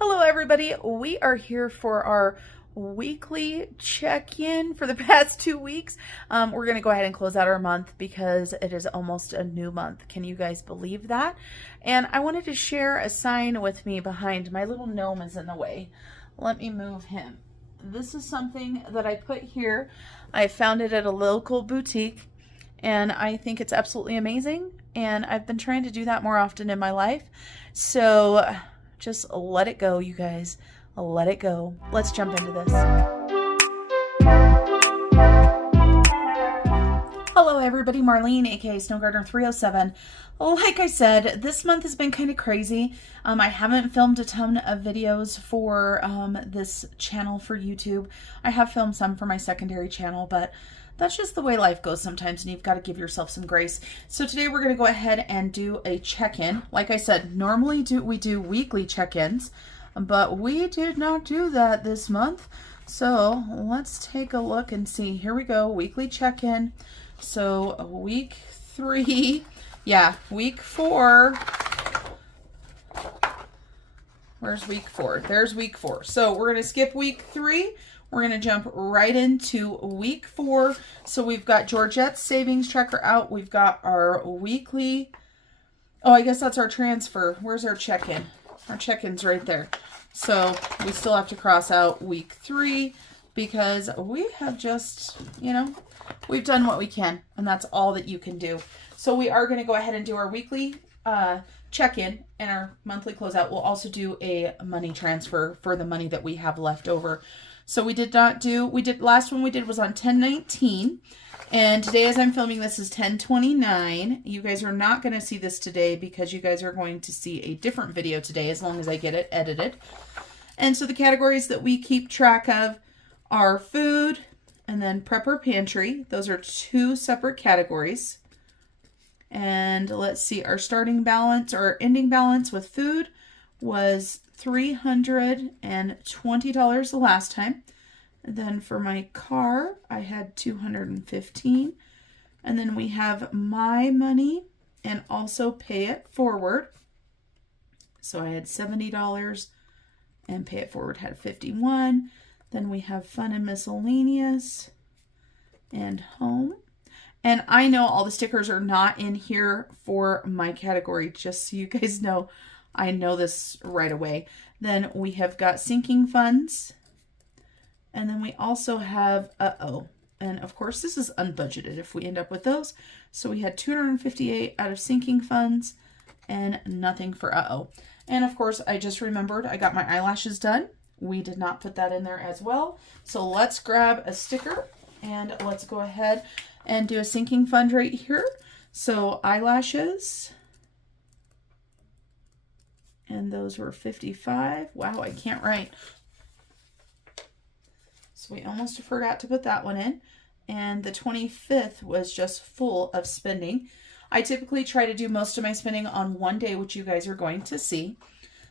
Hello everybody, we are here for our weekly check-in for the past 2 weeks. We're going to go ahead and close out our month because it is almost a new month. Can you guys believe that? And I wanted to share a sign with me behind. My little gnome is in the way. Let me move him. This is something that I put here. I found it at a local boutique and I think it's absolutely amazing. And I've been trying to do that more often in my life. So just let it go, you guys. Let it go. Let's jump into this. Hello everybody, Marlene, aka Snow Gardener 307. Like I said, this month has been kind of crazy. I haven't filmed a ton of videos for this channel for YouTube. I have filmed some for my secondary channel, but that's just the way life goes sometimes, and you've got to give yourself some grace. So today we're going to go ahead and do a check-in. Like I said, normally we do weekly check-ins, but we did not do that this month. So let's take a look and see. Here we go, weekly check-in. So week 3, yeah, week 4. Where's week 4? There's week 4. So we're going to skip week 3. We're going to jump right into week 4. So we've got Georgette's savings tracker out. We've got our weekly, oh, I guess that's our transfer. Where's our check-in? Our check-in's right there. So we still have to cross out week 3 because we have just, you know, we've done what we can, and that's all that you can do. So we are going to go ahead and do our weekly check-in and our monthly closeout. We'll also do a money transfer for the money that we have left over. So we did not do, last one we did was on 10/19, and today as I'm filming this is 10/29. You guys are not going to see this today because you guys are going to see a different video today as long as I get it edited. And so the categories that we keep track of are food and then prepper pantry. Those are 2 separate categories. And let's see, our starting balance or ending balance with food was $320 the last time. And then for my car, I had $215. And then we have my money and also pay it forward. So I had $70 and pay it forward had $51. Then we have fun and miscellaneous and home. And I know all the stickers are not in here for my category, just so you guys know. I know this right away. Then we have got sinking funds. And then we also have uh-oh. And of course this is unbudgeted if we end up with those. So we had $258 out of sinking funds and nothing for uh-oh. And of course I just remembered I got my eyelashes done. We did not put that in there as well. So let's grab a sticker and let's go ahead and do a sinking fund right here. So eyelashes. And those were 55. Wow, I can't write. So we almost forgot to put that one in. And the 25th was just full of spending. I typically try to do most of my spending on one day, which you guys are going to see.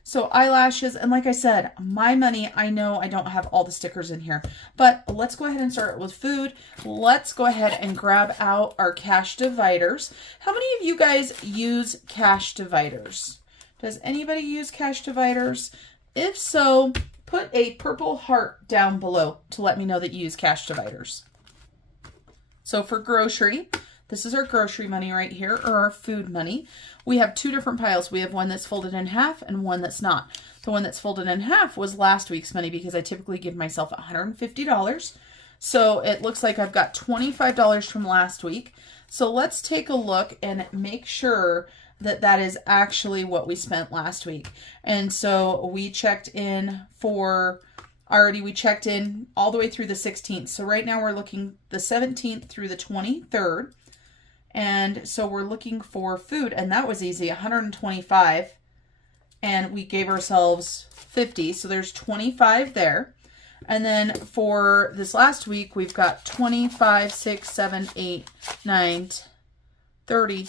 So eyelashes, and like I said, my money, I know I don't have all the stickers in here, but let's go ahead and start with food. Let's go ahead and grab out our cash dividers. How many of you guys use cash dividers? Does anybody use cash dividers? If so, put a purple heart down below to let me know that you use cash dividers. So for grocery, this is our grocery money right here, or our food money. We have 2 different piles. We have one that's folded in half and one that's not. The one that's folded in half was last week's money because I typically give myself $150. So it looks like I've got $25 from last week. So let's take a look and make sure that that is actually what we spent last week. And so we checked in for, we checked in all the way through the 16th. So right now we're looking the 17th through the 23rd. And so we're looking for food, and that was easy, 125. And we gave ourselves 50, so there's 25 there. And then for this last week, we've got 25, 6, 7, 8, 9, 30.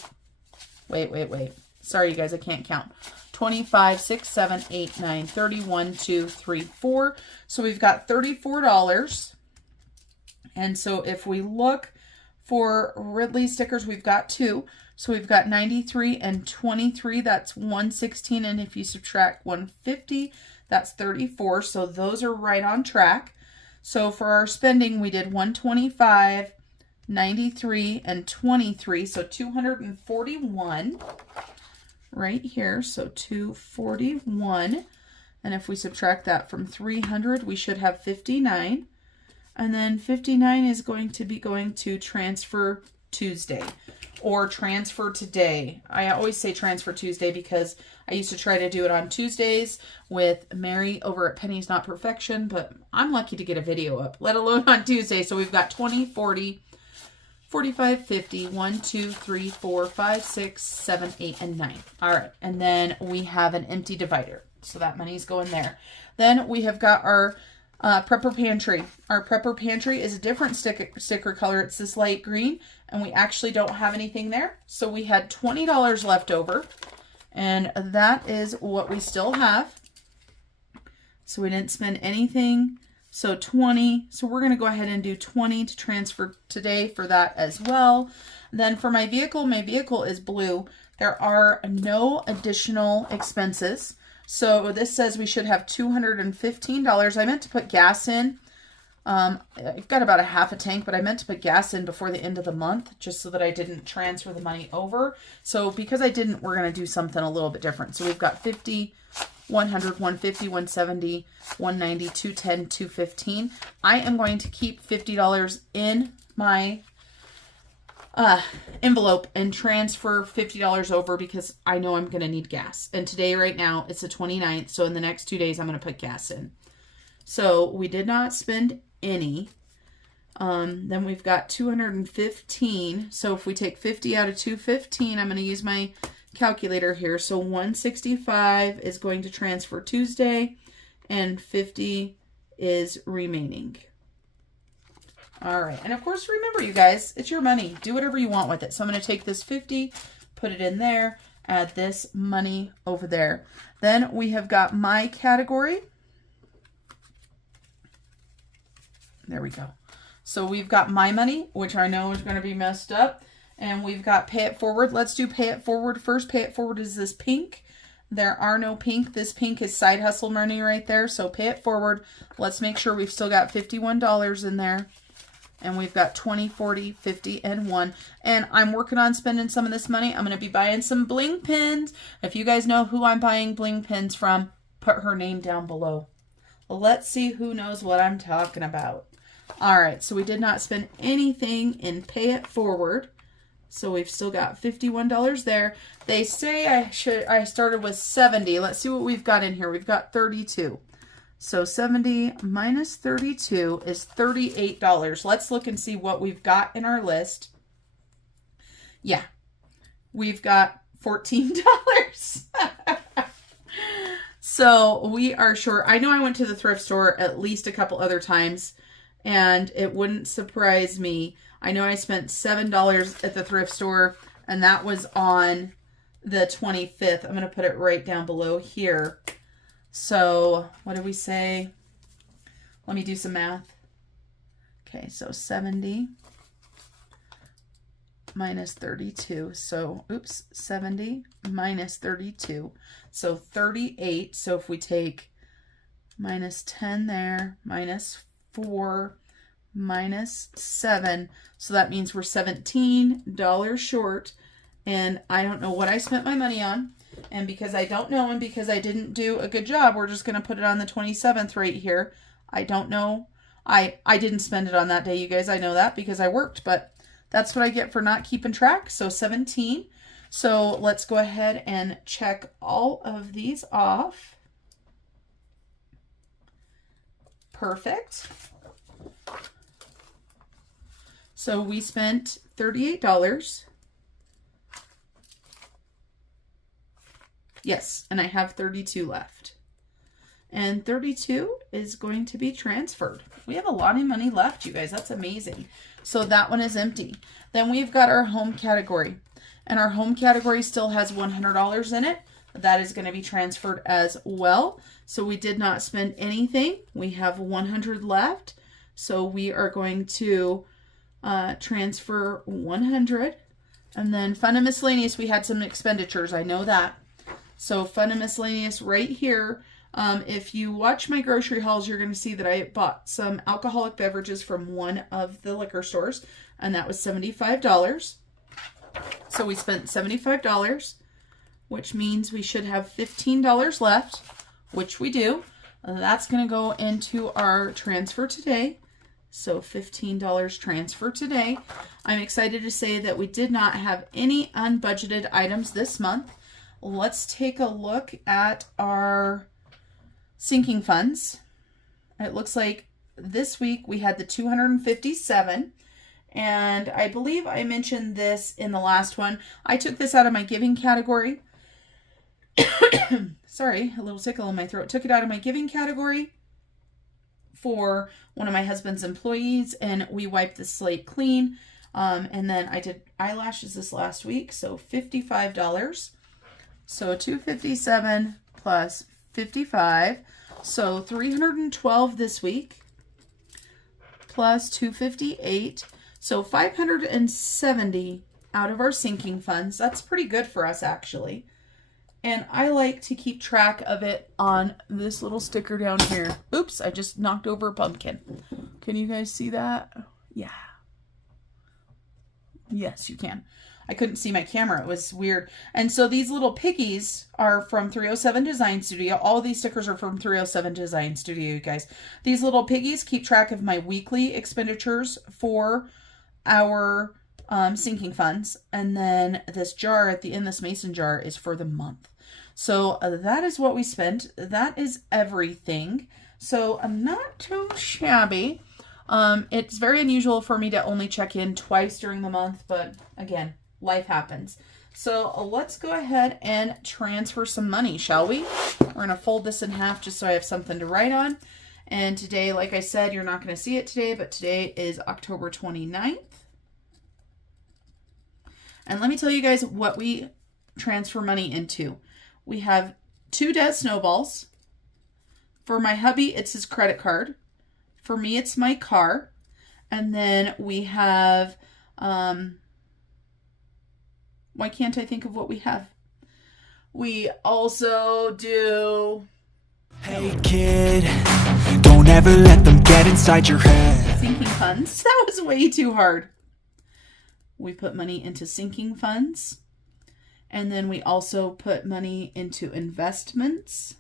Wait. Sorry, you guys, I can't count. 25, 6, 7, 8, 9, 30, 1, 2, 3, 4. So we've got $34. And so if we look for Ridley stickers, we've got 2. So we've got 93 and 23, that's 116. And if you subtract 150, that's 34. So those are right on track. So for our spending, we did 125, 93, and 23. So 241 right here. So 241. And if we subtract that from 300, we should have 59. And then 59 is going to be going to Transfer Tuesday or Transfer Today. I always say Transfer Tuesday because I used to try to do it on Tuesdays with Mary over at Penny's Not Perfection, but I'm lucky to get a video up, let alone on Tuesday. So we've got 20, 40, 45, 50, 1, 2, 3, 4, 5, 6, 7, 8, and 9. All right. And then we have an empty divider. So that money's going there. Then we have got our Prepper Pantry. Our Prepper Pantry is a different sticker color. It's this light green, and we actually don't have anything there. So we had $20 left over, and that is what we still have. So we didn't spend anything. So 20. So we're going to go ahead and do 20 to Transfer Today for that as well. Then for my vehicle is blue. There are no additional expenses. So this says we should have $215. I meant to put gas in. I've got about a half a tank, but I meant to put gas in before the end of the month just so that I didn't transfer the money over. So because I didn't, we're going to do something a little bit different. So we've got 50, 100, 150, 170, 190, 210, 215. I am going to keep $50 in my envelope and transfer $50 over because I know I'm going to need gas. And today, right now, it's the 29th. So in the next 2 days, I'm going to put gas in. So we did not spend any. Then we've got 215. So if we take 50 out of 215, I'm going to use my calculator here. So 165 is going to Transfer Tuesday and 50 is remaining. All right. And of course, remember, you guys, it's your money. Do whatever you want with it. So I'm going to take this 50, put it in there, add this money over there. Then we have got my category. There we go. So we've got my money, which I know is going to be messed up. And we've got Pay It Forward. Let's do Pay It Forward first. Pay It Forward is this pink. There are no pink. This pink is side hustle money right there. So Pay It Forward. Let's make sure we've still got $51 in there. And we've got 20, 40, 50, and 1. And I'm working on spending some of this money. I'm going to be buying some bling pins. If you guys know who I'm buying bling pins from, put her name down below. Let's see who knows what I'm talking about. All right, so we did not spend anything in Pay It Forward. So we've still got $51 there. They say I started with 70. Let's see what we've got in here. We've got 32. So 70 minus 32 is $38. Let's look and see what we've got in our list. Yeah, we've got $14. So we are short. I know I went to the thrift store at least a couple other times, and it wouldn't surprise me. I know I spent $7 at the thrift store, and that was on the 25th. I'm going to put it right down below here. So what did we say? Let me do some math. Okay, so 70 minus 32. So, oops, 70 minus 32. So 38. So if we take minus 10 there, minus 4, minus 7. So that means we're $17 short. And I don't know what I spent my money on. And because I don't know and because I didn't do a good job, we're just going to put it on the 27th right here. I don't know. I didn't spend it on that day, you guys. I know that because I worked, but that's what I get for not keeping track. So 17. So let's go ahead and check all of these off. Perfect. So we spent $38. Yes, and I have 32 left. And 32 is going to be transferred. We have a lot of money left, you guys. That's amazing. So that one is empty. Then we've got our home category. And our home category still has $100 in it. That is going to be transferred as well. So we did not spend anything. We have 100 left. So we are going to transfer 100. And then fun and miscellaneous, we had some expenditures. I know that. So fun and miscellaneous right here. If you watch my grocery hauls, you're going to see that I bought some alcoholic beverages from one of the liquor stores, and that was $75. So we spent $75, which means we should have $15 left, which we do. That's going to go into our transfer today. So $15 transfer today. I'm excited to say that we did not have any unbudgeted items this month. Let's take a look at our sinking funds. It looks like this week we had the 257, and I believe I mentioned this in the last one. I took this out of my giving category. Sorry, a little tickle in my throat. Took it out of my giving category for one of my husband's employees, and we wiped the slate clean. And then I did eyelashes this last week, so $55. So 257 plus 55, so 312 this week, plus 258, so 570 out of our sinking funds. That's pretty good for us, actually. And I like to keep track of it on this little sticker down here. Oops, I just knocked over a pumpkin. Can you guys see that? Yeah. Yes, you can. I couldn't see my camera. It was weird. And so these little piggies are from 307 Design Studio. All these stickers are from 307 Design Studio, you guys. These little piggies keep track of my weekly expenditures for our sinking funds. And then this jar at the end, this mason jar, is for the month. So that is what we spent. That is everything. So I'm not too shabby. It's very unusual for me to only check in twice during the month, but again, life happens. So let's go ahead and transfer some money, shall we? We're going to fold this in half just so I have something to write on. And today, like I said, you're not going to see it today, but today is October 29th. And let me tell you guys what we transfer money into. We have 2 debt snowballs. For my hubby, it's his credit card. For me, it's my car. And then we have, why can't I think of what we have? We also do... Hey kid, don't ever let them get inside your head. Sinking funds. That was way too hard. We put money into sinking funds. And then we also put money into investments.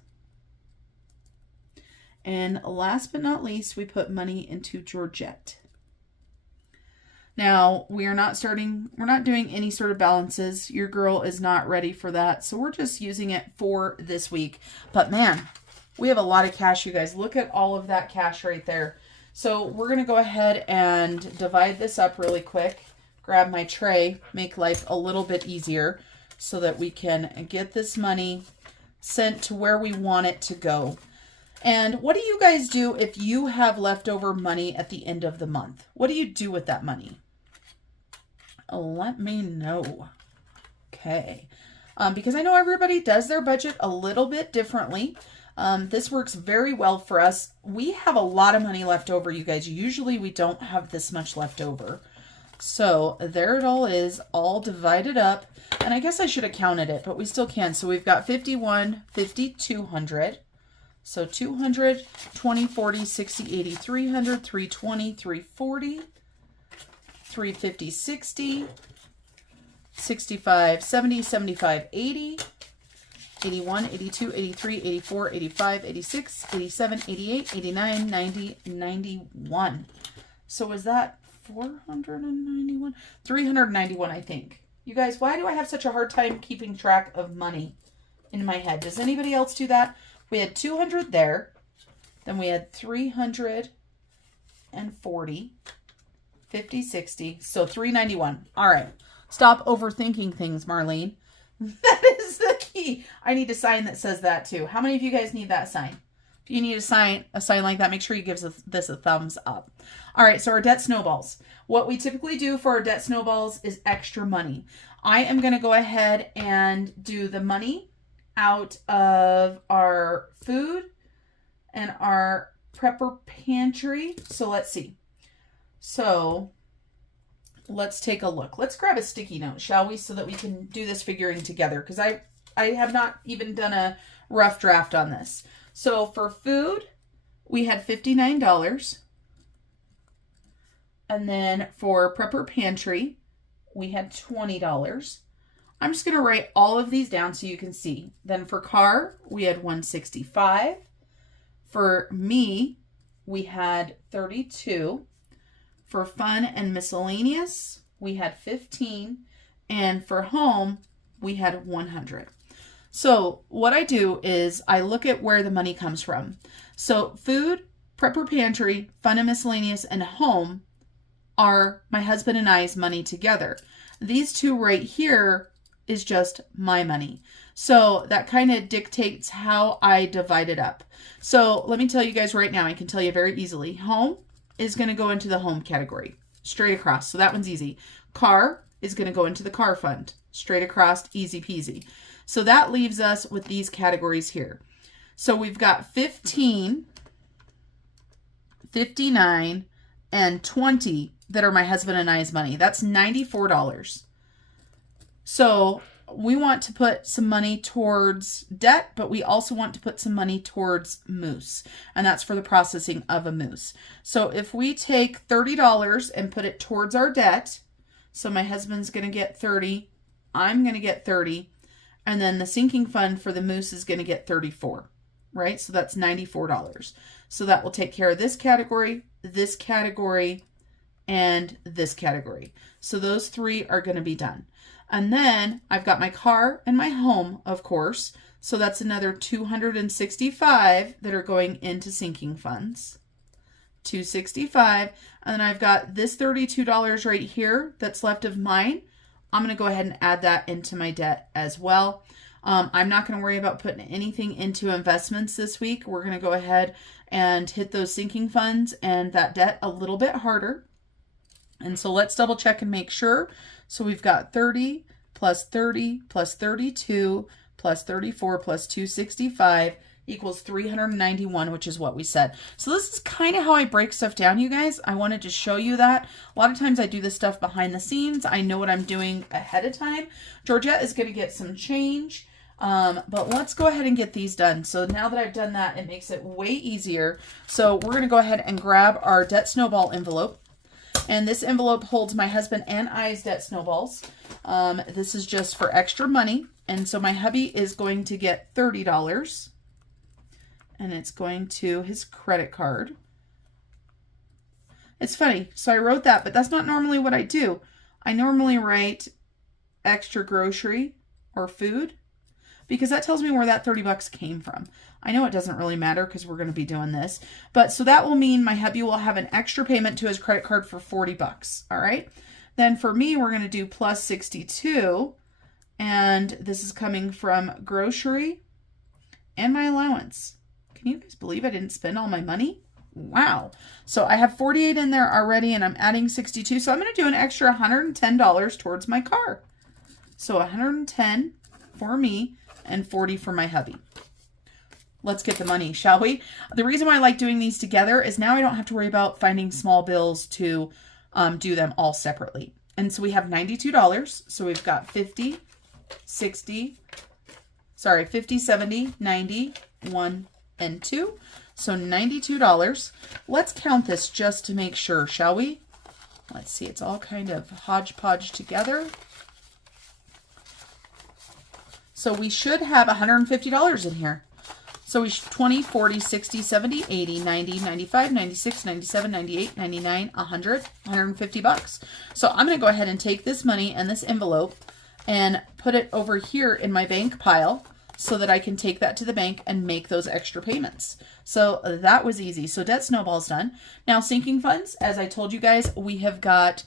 And last but not least, we put money into Georgette. Now, we're not doing any sort of balances. Your girl is not ready for that. So we're just using it for this week. But man, we have a lot of cash, you guys. Look at all of that cash right there. So we're going to go ahead and divide this up really quick. Grab my tray, make life a little bit easier so that we can get this money sent to where we want it to go. And what do you guys do if you have leftover money at the end of the month? What do you do with that money? Let me know. Okay. Because I know everybody does their budget a little bit differently. This works very well for us. We have a lot of money left over, you guys. Usually we don't have this much left over. So there it all is, all divided up. And I guess I should have counted it, but we still can. So we've got 51, 50, 200. So 200, 20, 40, 60, 80, 300, 320, 340, 350, 60, 65, 70, 75, 80, 81, 82, 83, 84, 85, 86, 87, 88, 89, 90, 91. So was that 491? 391, I think. You guys, why do I have such a hard time keeping track of money in my head? Does anybody else do that? We had 200 there. Then we had 340, 50, 60. So 391. All right. Stop overthinking things, Marlene. That is the key. I need a sign that says that too. How many of you guys need that sign? If you need a sign like that, make sure you give this a thumbs up. All right, so our debt snowballs. What we typically do for our debt snowballs is extra money. I am going to go ahead and do the money out of our food and our prepper pantry. So let's see. So let's take a look. Let's grab a sticky note, shall we? So that we can do this figuring together. Because I have not even done a rough draft on this. So for food, we had $59. And then for prepper pantry, we had $20. I'm just going to write all of these down so you can see. Then for car, we had $165. For me, we had $32. For fun and miscellaneous, we had $15. And for home, we had $100. So what I do is I look at where the money comes from. So food, prepper pantry, fun and miscellaneous, and home are my husband and I's money together. These two right here is just my money. So that kind of dictates how I divide it up. So let me tell you guys right now, I can tell you very easily. Home is going to go into the home category, straight across. So that one's easy. Car is going to go into the car fund, straight across, easy peasy. So that leaves us with these categories here. So we've got 15, 59, and 20 that are my husband and I's money. That's $94. So we want to put some money towards debt, but we also want to put some money towards moose. And that's for the processing of a moose. So if we take $30 and put it towards our debt, so my husband's going to get 30, I'm going to get 30, and then the sinking fund for the moose is going to get 34, right? So that's $94. So that will take care of this category, and this category. So those three are going to be done. And then I've got my car and my home, of course. So that's another $265 that are going into sinking funds. $265. And then I've got this $32 right here that's left of mine. I'm going to go ahead and add that into my debt as well. I'm not going to worry about putting anything into investments this week. We're going to go ahead and hit those sinking funds and that debt a little bit harder. And so let's double check and make sure. So we've got 30 plus 30 plus 32 plus 34 plus 265 equals 391, which is what we said. So this is kind of how I break stuff down, you guys. I wanted to show you that. A lot of times I do this stuff behind the scenes. I know what I'm doing ahead of time. Georgette is going to get some change. But let's go ahead and get these done. So now that I've done that, it makes it way easier. So we're going to go ahead and grab our debt snowball envelope. And this envelope holds my husband and I's debt snowballs. This is just for extra money. And so my hubby is going to get $30. And it's going to his credit card. It's funny. So I wrote that, but that's not normally what I do. I normally write extra grocery or food, because that tells me where that $30 came from. I know it doesn't really matter because we're going to be doing this. But so that will mean my hubby will have an extra payment to his credit card for $40. All right. Then for me, we're going to do plus 62. And this is coming from grocery and my allowance. Can you guys believe I didn't spend all my money? Wow. So I have 48 in there already and I'm adding 62. So I'm going to do an extra $110 towards my car. So 110 for me and 40 for my hubby. Let's get the money, shall we? The reason why I like doing these together is now I don't have to worry about finding small bills to do them all separately. And so we have $92. So we've got 50, 60, 70, 90, 1, and 2. So $92. Let's count this just to make sure, shall we? Let's see, it's all kind of hodgepodge together. So we should have $150 in here. So we should 20, 40, 60, 70, 80, 90, 95, 96, 97, 98, 99, 100, $150. So I'm going to go ahead and take this money and this envelope and put it over here in my bank pile so that I can take that to the bank and make those extra payments. So that was easy. So debt snowball's done. Now sinking funds, as I told you guys, we have got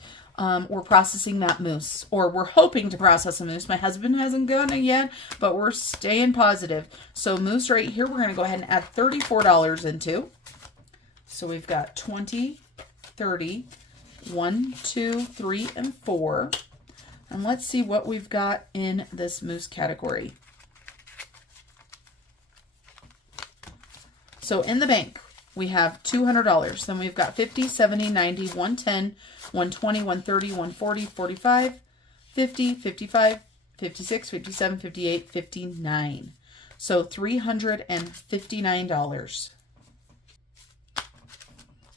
we're processing that moose, or we're hoping to process a moose. My husband hasn't gone it yet, but we're staying positive. So moose right here, we're going to go ahead and add $34 into. So we've got 20, 30, 1, 2, 3, and 4. And let's see what we've got in this moose category. So in the bank, we have $200. Then we've got 50, 70, 90, 110, 120, 130, 140, 45, 50, 55, 56, 57, 58, 59. So $359.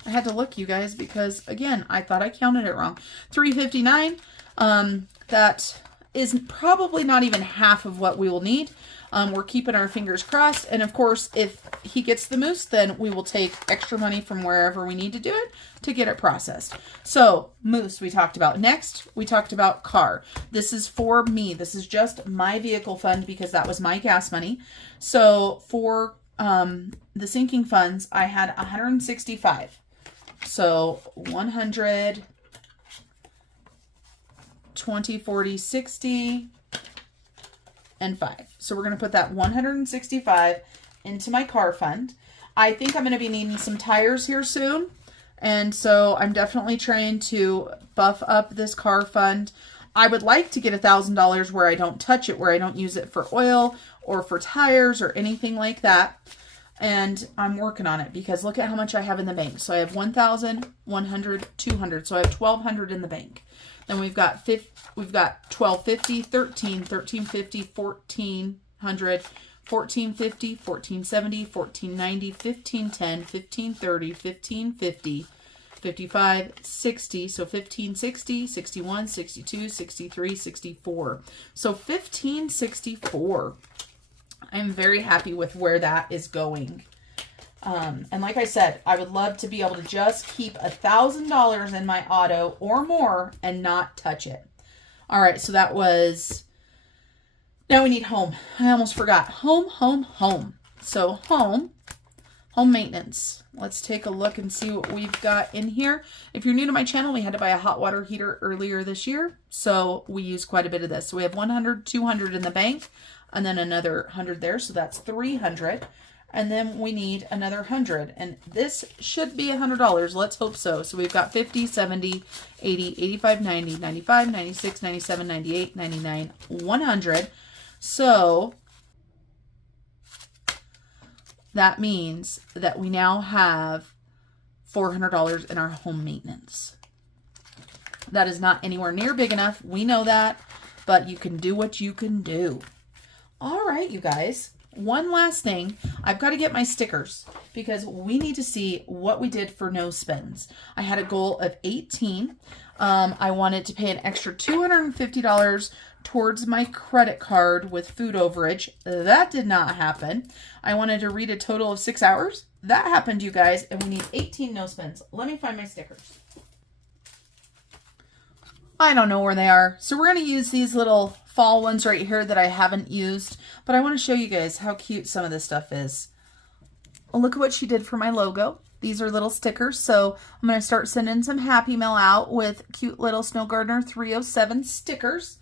I had to look, you guys, because again, I thought I counted it wrong. $359. That is probably not even half of what we will need. We're keeping our fingers crossed. And of course, if he gets the moose, then we will take extra money from wherever we need to do it to get it processed. So moose we talked about. Next, we talked about car. This is for me. This is just my vehicle fund because that was my gas money. So for the sinking funds, I had 165. So 100, 20, 40, 60, and 5. So we're going to put that 165 into my car fund. I think I'm going to be needing some tires here soon. And so I'm definitely trying to buff up this car fund. I would like to get $1,000 where I don't touch it, where I don't use it for oil or for tires or anything like that. And I'm working on it because look at how much I have in the bank. So I have 1,000, 100, 200. So I have 1,200 in the bank. Then we've got 1250, 1350, 1400, 1450, 1470, 1490, 1510, 1530, 1550, 55, 60. So 1560, 61, 62, 63, 64. So 1564. I'm very happy with where that is going. And like I said, I would love to be able to just keep $1,000 in my auto or more and not touch it. All right, so that was, now we need home. I almost forgot. Home. So home maintenance. Let's take a look and see what we've got in here. If you're new to my channel, we had to buy a hot water heater earlier this year. So we use quite a bit of this. So we have 100, 200 in the bank and then another 100 there. So that's 300. And then we need another 100. And this should be $100. Let's hope so. So we've got 50, 70, 80, 85, 90, 95, 96, 97, 98, 99, 100. So that means that we now have $400 in our home maintenance. That is not anywhere near big enough. We know that, but you can do what you can do. All right, you guys. One last thing, I've got to get my stickers because we need to see what we did for no spends. I had a goal of 18. I wanted to pay an extra $250 towards my credit card with food overage. That did not happen. I wanted to read a total of 6 hours. That happened, you guys, and we need 18 no spends. Let me find my stickers. I don't know where they are. So we're going to use these little fall ones right here that I haven't used, but I want to show you guys how cute some of this stuff is. Oh, look at what she did for my logo. These are little stickers, so I'm going to start sending some Happy Mail out with cute little Snow Gardener 307 stickers.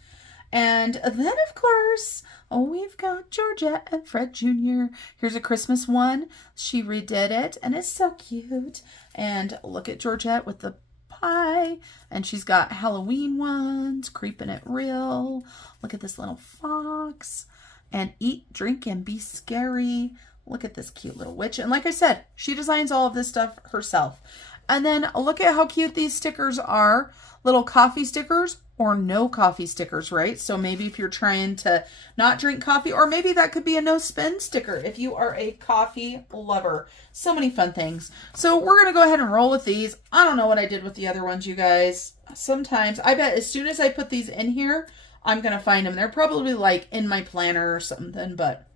And then, of course, we've got Georgette and Fred Jr. Here's a Christmas one. She redid it, and it's so cute. And look at Georgette with the pie, and she's got Halloween ones, Creeping It Real. Look at this little fox, and Eat, Drink, and Be Scary. Look at this cute little witch. And like I said, she designs all of this stuff herself. And then look at how cute these stickers are. Little coffee stickers or no coffee stickers, right? So maybe if you're trying to not drink coffee, or maybe that could be a no spend sticker if you are a coffee lover. So many fun things. So we're going to go ahead and roll with these. I don't know what I did with the other ones, you guys. Sometimes, I bet as soon as I put these in here, I'm going to find them. They're probably like in my planner or something, but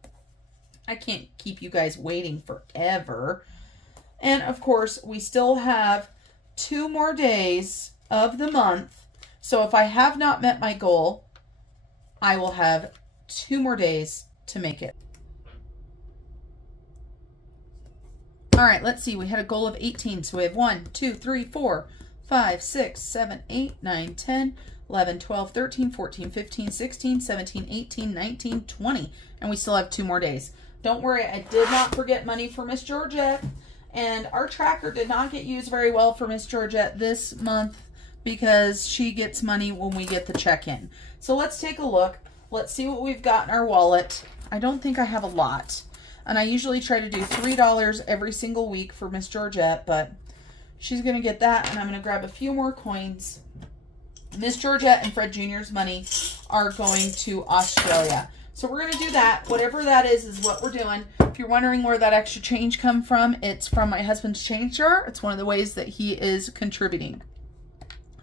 I can't keep you guys waiting forever. And of course, we still have 2 more days of the month. So if I have not met my goal, I will have 2 more days to make it. All right, let's see. We had a goal of 18. So we have 1, 2, 3, 4, 5, 6, 7, 8, 9, 10, 11, 12, 13, 14, 15, 16, 17, 18, 19, 20. And we still have 2 more days. Don't worry, I did not forget money for Miss Georgette. And our tracker did not get used very well for Miss Georgette this month because she gets money when we get the check in. So let's take a look. Let's see what we've got in our wallet. I don't think I have a lot. And I usually try to do $3 every single week for Miss Georgette, but she's going to get that, and I'm going to grab a few more coins. Miss Georgette and Fred Jr.'s money are going to Australia. So we're going to do that. Whatever that is what we're doing. If you're wondering where that extra change come from, it's from my husband's change jar. It's one of the ways that he is contributing.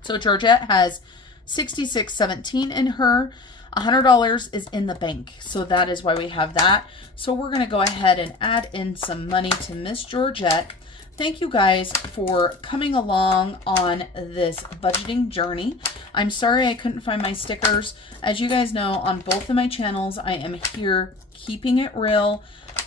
So Georgette has $66.17 in her. $100 is in the bank. So that is why we have that. So we're going to go ahead and add in some money to Miss Georgette. Thank you guys for coming along on this budgeting journey. I'm sorry I couldn't find my stickers. As you guys know, on both of my channels, I am here keeping it real.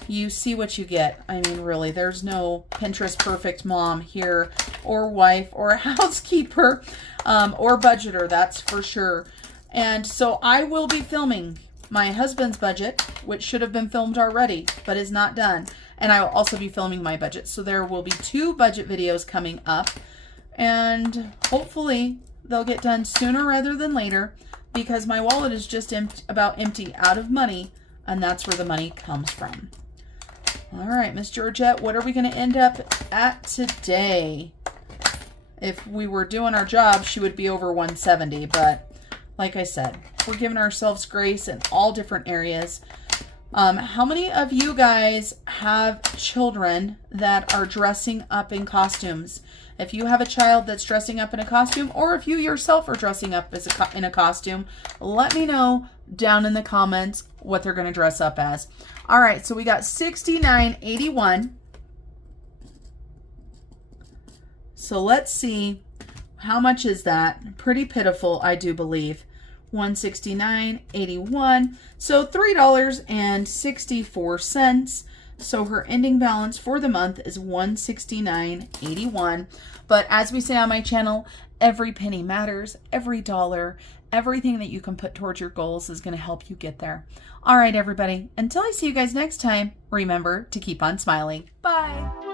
You see what you get. I mean, really, there's no Pinterest perfect mom here, or wife, or housekeeper, or budgeter, that's for sure. And so I will be filming my husband's budget, which should have been filmed already, but is not done. And I will also be filming my budget. So there will be 2 budget videos coming up. And hopefully they'll get done sooner rather than later, because my wallet is just about empty out of money. And that's where the money comes from. All right, Miss Georgette, what are we going to end up at today? If we were doing our job, she would be over 170. But like I said, we're giving ourselves grace in all different areas. How many of you guys have children that are dressing up in costumes? If you have a child that's dressing up in a costume, or if you yourself are dressing up as in a costume, let me know down in the comments what they're going to dress up as. All right, so we got $69.81. So let's see, how much is that? Pretty pitiful, I do believe. $169.81. So $3.64. So her ending balance for the month is $169.81. But as we say on my channel, every penny matters, every dollar, everything that you can put towards your goals is going to help you get there. All right, everybody, until I see you guys next time, remember to keep on smiling. Bye.